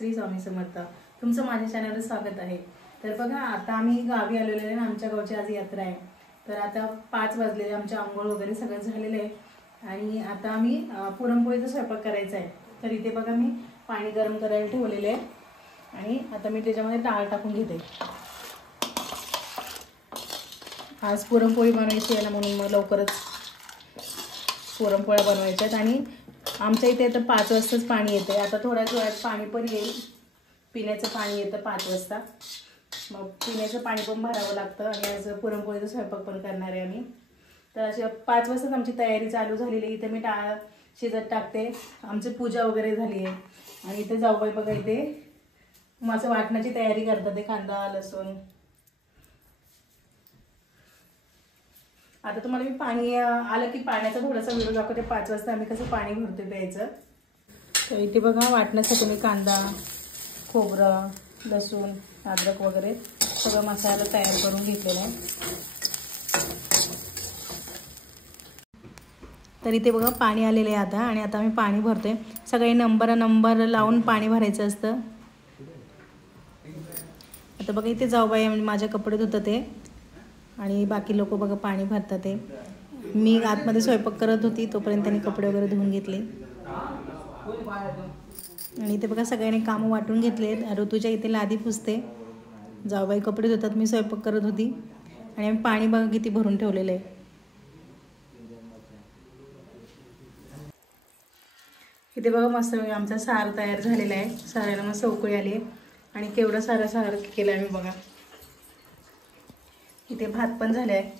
श्री स्वामी समर्थ. तुमचं माझ्या चॅनलवर स्वागत आहे. तर बघा आता आम्ही गावी आलेलो आहे. आमच्या गावची आज यात्रा आहे. तर आता 5 वाजले. आमच्या आंघोळ वगैरे सगळं झालेलं आहे आणि आता आम्ही पुरणपोळीचा स्वयंपाक करायचा आहे. तर इथे बघा मी पाणी गरम करायला ठेवलेलं आहे आणि आता मी त्याच्यामध्ये डाळ टाकून घेते. आज पुरणपोळी बनवायची आहे ना, म्हणून मग लवकरच पुरणपोळ्या बनवायच्या आहेत. आणि आमच्या इथे आता 5 वाजताच पाणी येते. आता थोड्याच वेळात पाणी पण येईल. पिण्याचं पाणी येतं 5 वाजता. मग पिण्याचं पाणी पण भरावं लागतं आणि आज पुरणपोळीचा स्वयंपाक पण करणार आहे आम्ही. तर अशा 5 वाजताच आमची तयारी चालू झालेली आहे. इथे मी डाळ शिजत टाकते. आमची पूजा वगैरे झाली आहे आणि इथे जाऊबाई बघा इथे माझं वाटण्याची तयारी करतात. ते कांदा लसूण. आता तुम्हाला मी पाणी आलं की पाण्याचा थोडासा व्हिडिओ दाखवते. 5 वाजता आम्ही कसं पाणी भरतो प्यायचं. तर इथे बघा वाटण्यासाठी मी कांदा खोबरं लसूण अद्रक वगैरे सगळं मसाला तयार करून घेतलेला आहे. तर इथे बघा पाणी आलेलं आहे आता आणि आता मी पाणी भरतोय. सगळे नंबर लावून पाणी भरायचं असतं. आता बघा इथे जाऊबाई माझ्या कपडे धुतात ते आणि बाकी लोक बघा पाणी भरतात ते. मी आतमध्ये स्वयंपाक करत होती तोपर्यंत त्यांनी कपडे वगैरे धुवून घेतले. आणि इथे बघा सगळ्यांनी कामं वाटून घेतले. ऋतूच्या इथे लादी पुसते, जाऊबाई कपडे धुतात, मी स्वयंपाक करत होती आणि आम्ही पाणी बघा किती भरून ठेवलेलं आहे. इथे बघा मस्त आमचा सार तयार झालेला आहे. साऱ्याला मस्त उकळी आली आहे आणि केवढं सारं सार केलं आहे मी बघा. इथे भात पण झाले आहे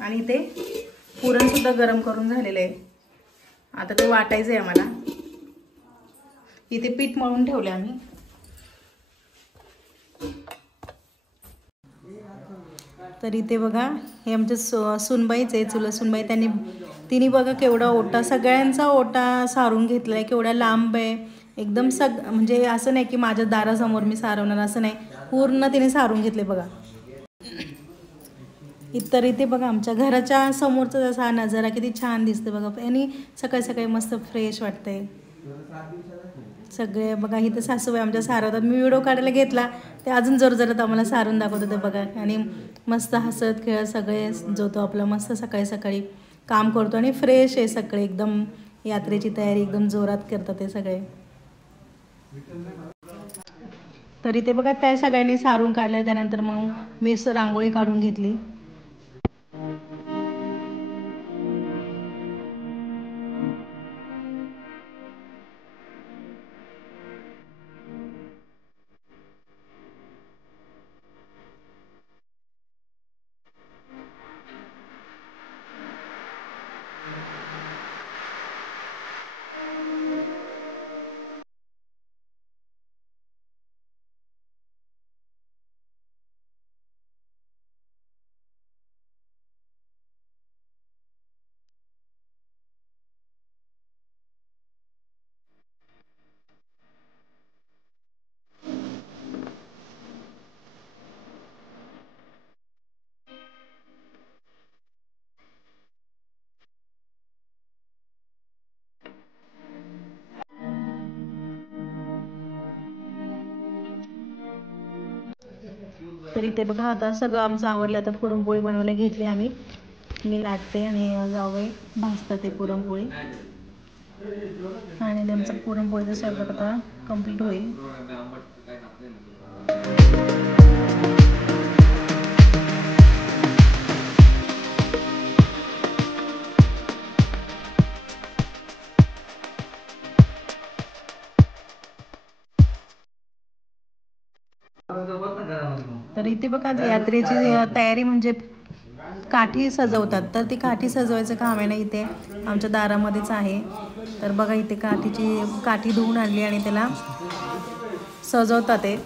आणि इथे पुरणसुद्धा गरम करून झालेलं आहे. आता ते वाटायचं आहे आम्हाला. इथे पीठ मळून ठेवले आम्ही. तर इथे बघा हे आमचे सुनबाईच आहे, चुलत सुनबाई. तिने बघा केवढा ओटा सगळ्यांचा ओटा सारून घेतला आहे. केवढा लांब आहे एकदम. म्हणजे असं नाही की माझ्या दारासमोर मी सारवणार असं नाही, पूर्ण तिने सारून घेतले बघा. इतर इथे बघा आमच्या घराच्या समोरचा जसा हा नजारा किती छान दिसते बघा. आणि सकाळी सकाळी मस्त फ्रेश वाटतंय. सगळे बघा इथं सासूबाई आमच्या सारवतात. मी व्हिडिओ काढायला घेतला ते अजून जोरजोरात आम्हाला सारून दाखवत होते बघा. आणि मस्त हसत खेळत सगळे जो तो आपलं मस्त सकाळी सकाळी काम करतो आणि फ्रेश आहे सगळे एकदम. यात्रेची तयारी एकदम जोरात करतात ते सगळे. तर इथे बघा त्या सगळ्यांनी सारून काढलं. त्यानंतर मग मी रांगोळी काढून घेतली. तर इथे बघा आता सगळं आमचं आवडलं. आता पुरणपोळी बनवायला घेतली आम्ही. मी लाटते आणि जाऊबाई भाजतात ते पुरणपोळी आणि त्यांचा पुरणपोळीचा स्वयंपाक आता कंप्लीट होईल. तर इथे बघा यात्रेची तयारी म्हणजे काठी सजवतात. तर ती काठी सजवायचं काम आहे ना इथे आमच्या दारामध्येच आहे. तर बघा इथे काठी धुवून आणली आणि त्याला सजवतात ते.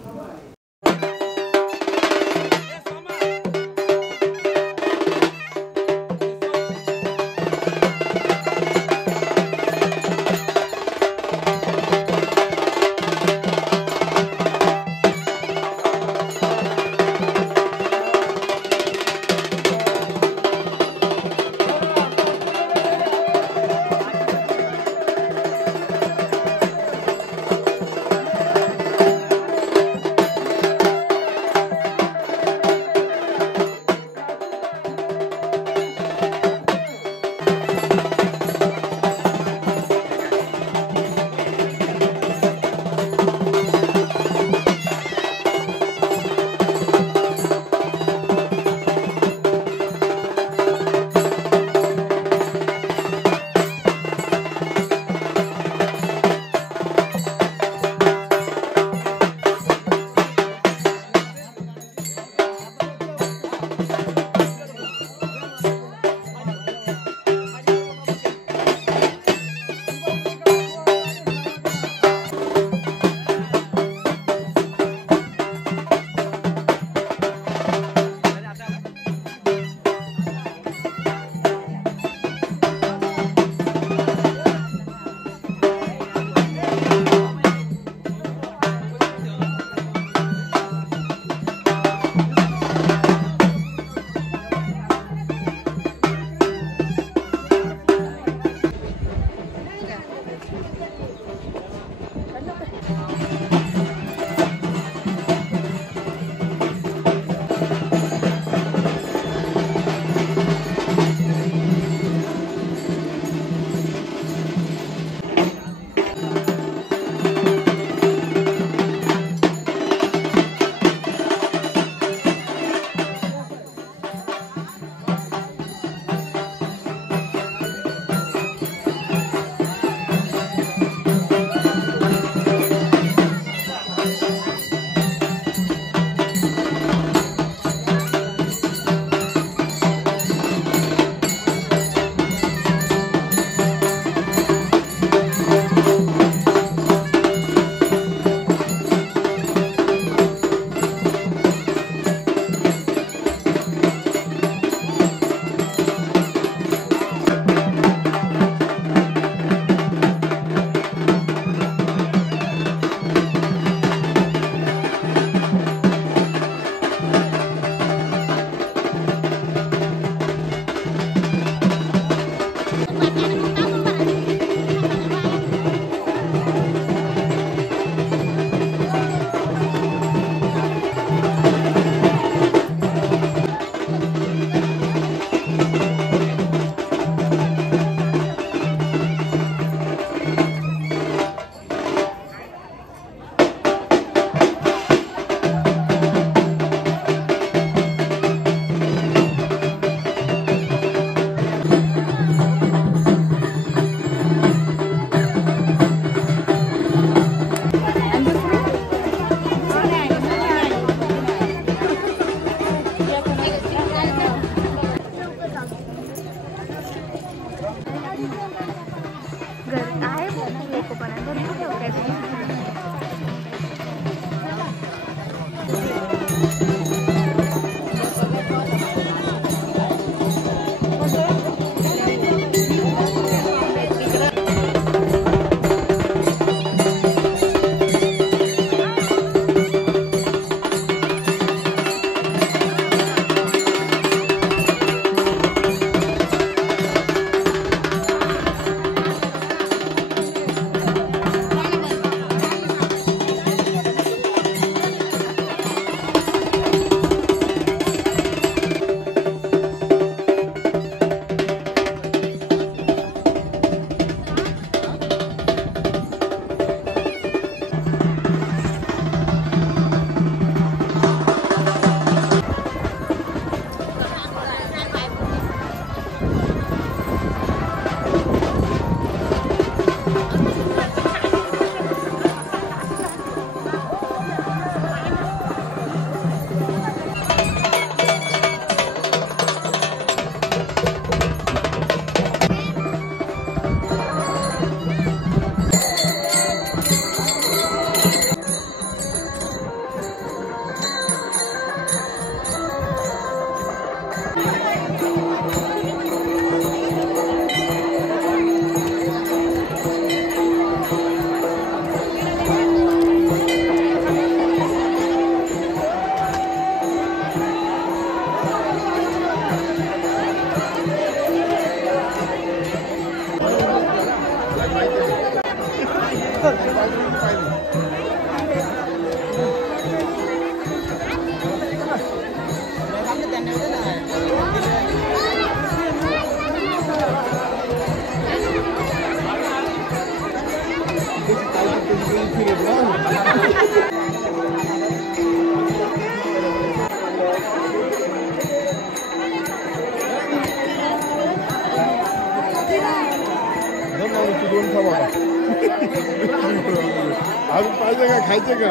अजून पाहिजे का खायचं का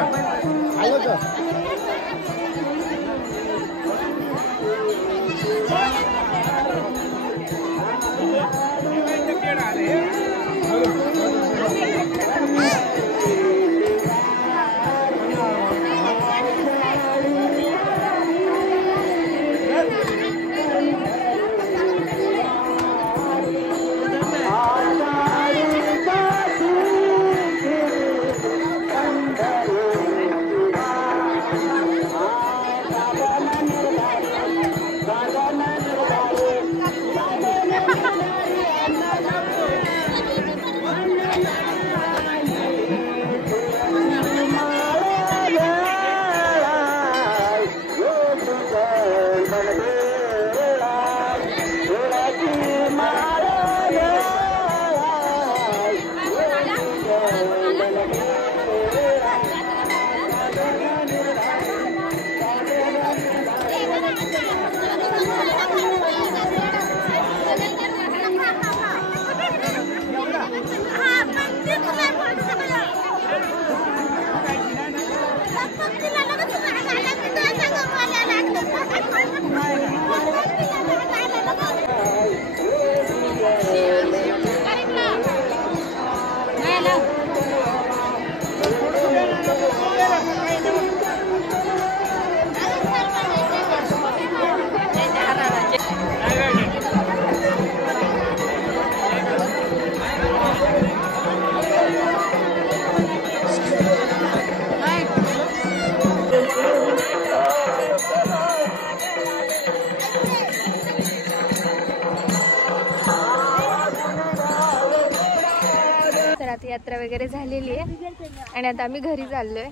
खायचं का यात्रा वगैरे झालेली आहे आणि आता आम्ही घरी चाललोय.